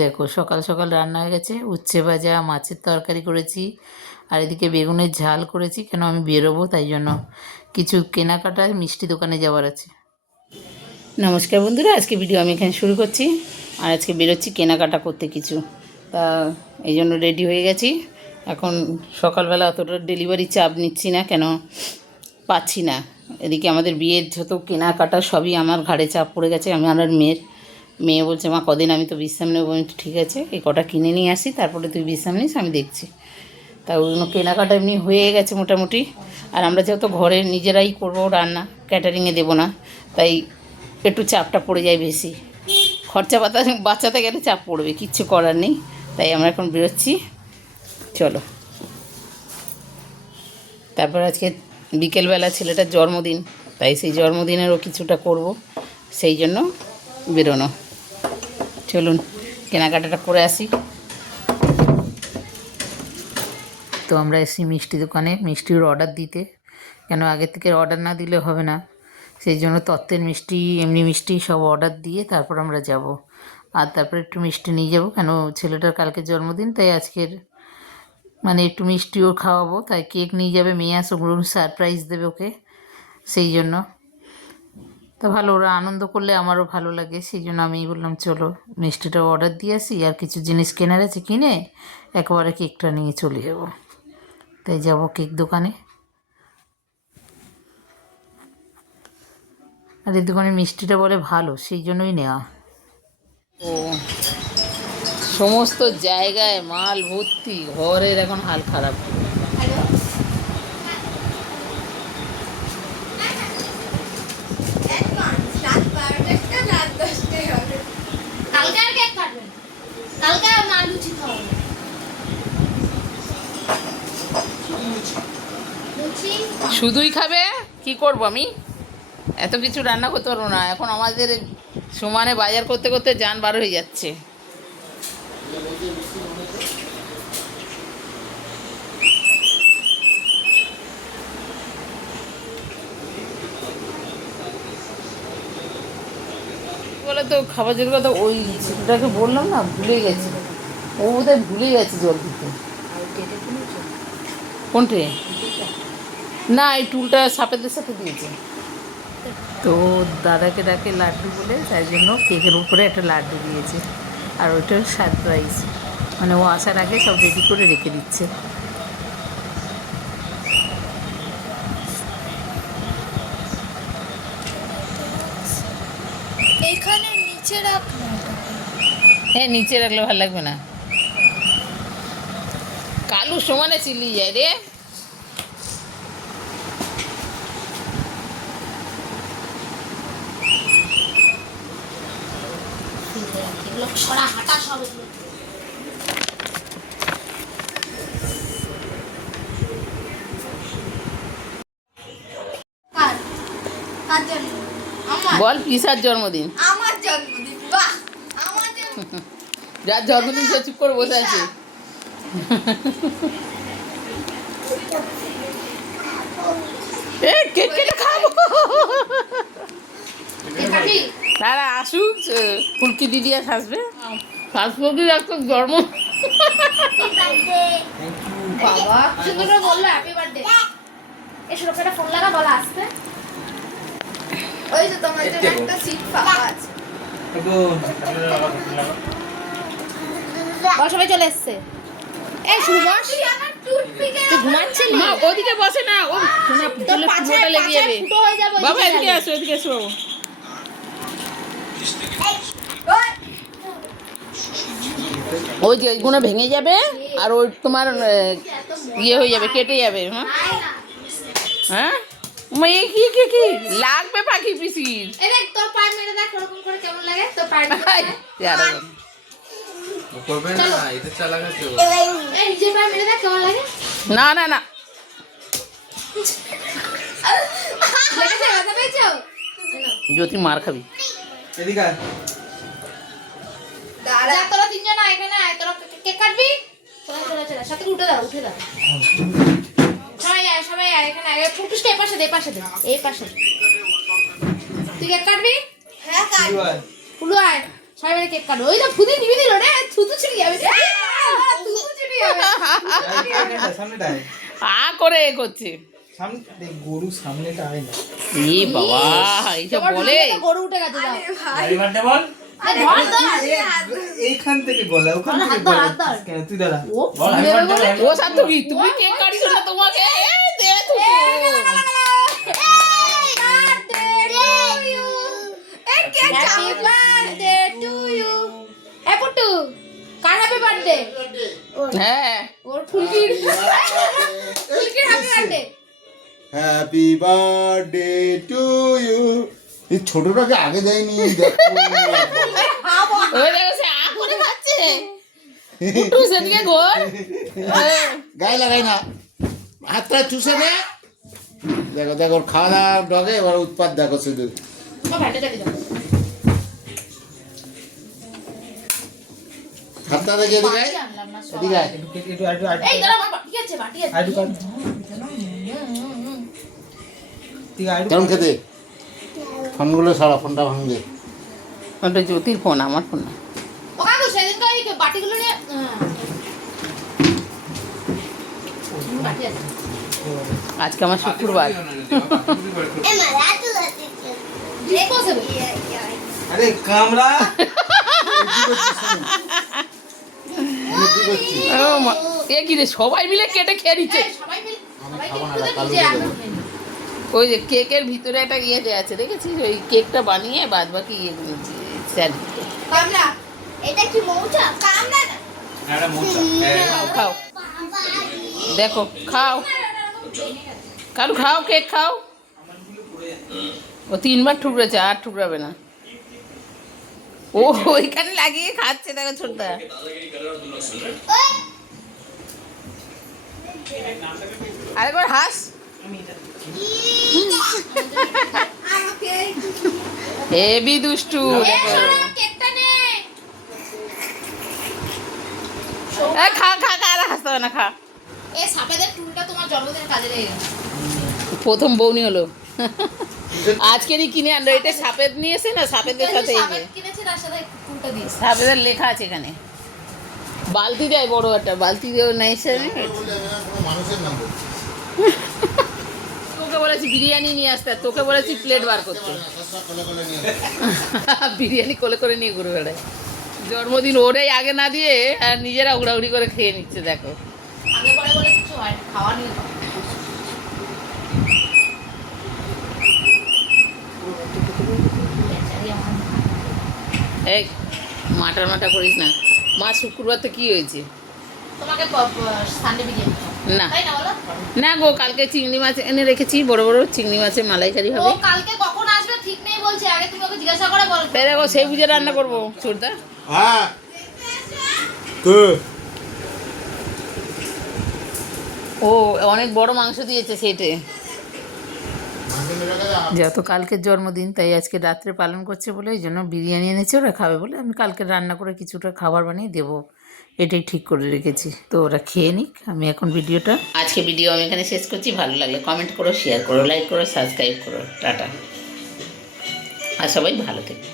দেখো সকাল সকাল রান্না হয়ে গেছে, উচ্ছে ভাজা, মাছের তরকারি করেছি, আর এদিকে বেগুনের ঝাল করেছি। কেন আমি বেরোবো, তাই জন্য কিছু কেনাকাটা মিষ্টি দোকানে যাওয়ার আছে। নমস্কার বন্ধুরা, আজকে ভিডিও আমি এখানে শুরু করছি। আর আজকে বেরোচ্ছি কেনাকাটা করতে কিছু, তা এই জন্য রেডি হয়ে গেছি। এখন সকালবেলা অতটা ডেলিভারি চাপ নিচ্ছি না, কেন পাচ্ছি না। এদিকে আমাদের বিয়ের যত কেনাকাটা সবই আমার ঘাড়ে চাপ পড়ে গেছে। আমি আমার মেয়ে বলছে, মা কদিন আমি তো বিশ্রাম নেবো। ঠিক আছে, এই কটা কিনে নিয়ে আসি, তারপরে তুই বিশ্রাম নিস, আমি দেখছি। তা ওগুলো কেনাকাটা এমনি হয়ে গেছে মোটামুটি। আর আমরা যেহেতু ঘরে নিজেরাই করবো রান্না, ক্যাটারিংয়ে দেবো না, তাই একটু চাপটা পড়ে যায় বেশি। খরচা পাতা বাঁচাতে গেলে চাপ পড়বে, কিচ্ছু করার নেই। তাই আমরা এখন বেরোচ্ছি, চলো। তারপর আজকে বিকেলবেলা ছেলেটার জন্মদিন, তাই সেই জন্মদিনেরও কিছুটা করব, সেই জন্য বেরোনো। চলুন কেনাকাটাটা করে আসি। তো আমরা এসেছি মিষ্টি দোকানে মিষ্টির অর্ডার দিতে, কেন আগে থেকে অর্ডার না দিলে হবে না। সেই জন্য তত্ত্বের মিষ্টি, এমনি মিষ্টি সব অর্ডার দিয়ে তারপর আমরা যাব। আর তারপরে একটু মিষ্টি নিয়ে যাব, কেন ছেলেটার কালকে জন্মদিন, তাই আজকের মানে একটু মিষ্টিও খাওয়াবো। তাই কেক নিয়ে যাবে মেয়ে, আসো সারপ্রাইজ দেবে ওকে, সেই জন্য। তো ভালো, ওরা আনন্দ করলে আমারও ভালো লাগে, সেই জন্য আমি বললাম চলো মিষ্টিটা অর্ডার দিয়ে আসি, আর কিছু জিনিস কেনার আছে, কিনে একেবারে কেকটা নিয়ে চলে যাব। তাই যাব কেক দোকানে। আর এই দোকানের মিষ্টিটা বলে ভালো, সেই জন্যই নেওয়া। ও সমস্ত জায়গায় মাল ভর্তি, ঘরের এখন হাল খারাপ। শুধুই খাবে, কি করব আমি? এত কিছু রান্না করতে পারবো না এখন, আমাদের সমানে বাজার করতে করতে জান বার হয়ে যাচ্ছে। বলে তো খাবার জল কথা, ওই ছেলেটাকে বললাম না, ভুলে গেছি। ও বোধহয় ভুলে গেছে জল দিতে। কোনটে? না, এই টুলটা সাপেদের সাথে দিয়েছে। তো দাদাকে ডাকে লাড্ডু বলে, তাই জন্য কেকের উপরে একটা লাড্ডু দিয়েছে। আর ওইটা সারপ্রাইজ, মানে ও আসার আগে সব রেডি করে রেখে দিচ্ছে। এখানে নিচে রাখ। হ্যাঁ, নিচে রাখলে ভালো লাগবে না, কালু সমানে চিল্লিয়ে যায় রে। ছড়া হাঁটা সব বল পিসার জন্মদিন। আমার জন্মদিন, বাহ আমার জন্মদিন। যার জন্মদিন সে চুপ করে বসে আছে। কেক কেটে খাবো। তারা আসুক, ফুলকি দিদি আস আসবে, ফাঁসফুকির একটা জন্ম। বাবা সুন্দর করে বললো হ্যাপি বার্থডে। এসো লোকেরা ফোন লাগা, বলা আসতে। ওই যে তোমার জন্য একটা সিট ফাঁকা আছে। বল সবাই চলে এসছে। এই শুরু বস, তুই ঘুমাচ্ছিলি? মা ওদিকে বসে না, ও শোনা চলে ফুটোটা লেগে যাবে। ফুটো হয়ে যাবে। বাবা এদিকে আসো, এদিকে এসো। ওই যে এইগুলো ভেঙে যাবে, আর ওই তোমার ইয়ে হয়ে যাবে, কেটে যাবে। হ্যাঁ হ্যাঁ, মেয়ে কি কি কি লাগবে পাখি পিসির। এই দেখ তোর পায়ে মেরে দেখ এরকম করে কেমন লাগে তোর পায়ে। করবে না, এটা চালাক আছে। এই যে পায়ে মেরে দেখ কেমন লাগে। না না না, লেগেছে, ব্যথা পেয়েছো? জ্যোতি মার খাবি। এদিকে আয়। দাঁড়া, তোরা তিনজন আয়, এখানে আয়। তোরা কেক কাটবি? চলে চলে সাথে উঠে দাও, উঠে দাও। সবাই আয় এখানে আয়। ফুটুসটা এই পাশে দে, এই পাশে দে, এই পাশে। তুই কেক কাটবি? হ্যাঁ কাটবো। ফুলু আয়, সবাই মিলে কেক কাটবো। ওই তো ফুদি নিবি দিল রে, থুতু ছিড়ে যাবে থুতু ছিড়ে যাবে সামনেটায় আ করে এ করছে। সামনে দেখ, গরু সামনেটা আয় না। ই বাবা এইসব তোমার বলে ভিডিওতে গরু উঠে গেছে দাও বল আরে ধর ধর এইখান থেকে গলা ওখান হাত থেকে ধর, গলা হাত ধর। কেন তুই দাঁড়া ও ফুলে যাবে বলে ও সাথে কি তুমি কেক কাটছো না তোমাকে এই দে তো হ্যাঁ ওর ফুলকির ফুলকির happy birthday happy birthday to you. এই ছোটটাকে আগে দেয়নি, দেখো ওই দেখো সে আ করে খাচ্ছে পুটু সেদিকে ঘোর গায়ে লাগাই না, হাতটা চুষে নে। দেখো দেখো ওর খাওয়া দাওয়া ডগে, এবার উৎপাত দেখো শুধু। তোমার ভাইটা দেখে দাও হাতটা দেখে এদিকে আয়, বাটি আনলাম না সব। এদিকে আয়। এই দাঁড়া আমার বাটি আছে বাটি আছে আইডু কার্ড তুই আইডু কেমন খেতে? ফোনগুলো সারা, ফোনটা ভাঙবে। ওটা জ্যোতির ফোন, আমার ফোন না। ও কাকু সেদিনকে ওই বাটিগুলো নিয়ে বাটি আছে আজকে আমার শুক্রবার। ডিসপোজেবল আরে কামড়া কি করছিস? ও মা, এ কি রে সবাই মিলে কেটে খেয়ে নিচ্ছে। সবাই মিলে আমি সবাই খাবো না, কিন্তু কালকে নিজে দেবো। আগে খেয়ে নিই। ওই যে কেকের ভিতরে একটা ইয়ে দেওয়া আছে দেখেছিস, ওই কেকটা বানিয়ে বাদ বাকি ইয়েগুলো স্যার কামলা এটা কি মৌচা কামলা না একটা মোচা খাও খাও দেখো খাও কালু খাও কেক খাও। ও 3বার ঠুকরেছে, আর ঠুকরাবে না। ও ওইখানে লাগিয়ে খাচ্ছে দেখো ছোটটা। আরেকবার হাস। আমাকে হেবি দুষ্টু দেখো। কেকটা নে এ, খা খা খা, আর হাসতে হবে না, খা। এই সাপেদের টুলটা তোমার জন্মদিনের কাজে লেগে গেছে প্রথম বউনি হলো আজকেরই কিনে আনলো। এটা সাপের নিয়ে এসে না, সাপেদের সাথে এই যে সাপেদ কিনেছে তার সাথে টুলটা দিয়েছে সাপেদের লেখা আছে এখানে। বালতি দেয় বড় একটা, বালতি দিয়েও নেই সে। কোনো মানুষের নাম বলছি। তোকে বলেছি বিরিয়ানি নিয়ে আসতে, আর তোকে বলেছি প্লেট বার করতে। সবসময় কোলে কোলে নিয়ে বিরিয়ানি কোলে করে নিয়ে ঘুরে বেড়ায়। জন্মদিন ওরাই আগে না দিয়ে আর নিজেরা উড়াউড়ি করে খেয়ে নিচ্ছে দেখো। আগে পরে বলে কিছু হয় না খাওয়া নিয়ে কথা। বেচারি আমার এই মাটার মাটা করিস না। মা শুক্রবার তো কি হয়েছে? তোমাকে সানডে বিরিয়ানি খাও। না তাই না বলো না গো, কালকে চিংড়ি মাছ এনে রেখেছি, বড় বড় চিংড়ি মাছের মালাইকারি ও হবে। কালকে কখন আসবে ঠিক নেই বলছে আগে তুমি ওকে জিজ্ঞাসা করে বলো তাই দেখো সেই বুঝে রান্না করবো ছোটদা। হ্যাঁ কে? ও অনেক বড় মাংস দিয়েছে সেটে। যেহেতু কালকের জন্মদিন তাই আজকে রাত্রে পালন করছে বলে এই জন্য বিরিয়ানি এনেছে, ওরা খাবে বলে আমি কালকে রান্না করে কিছুটা খাবার বানিয়ে দেবো, এটাই ঠিক করে রেখেছি। তো ওরা খেয়ে নিক, আমি এখন ভিডিওটা আজকে ভিডিও আমি এখানে শেষ করছি। ভালো লাগলে কমেন্ট করো, শেয়ার করো, লাইক করো, সাবস্ক্রাইব করো। টাটা, আর সবাই ভালো থেকো।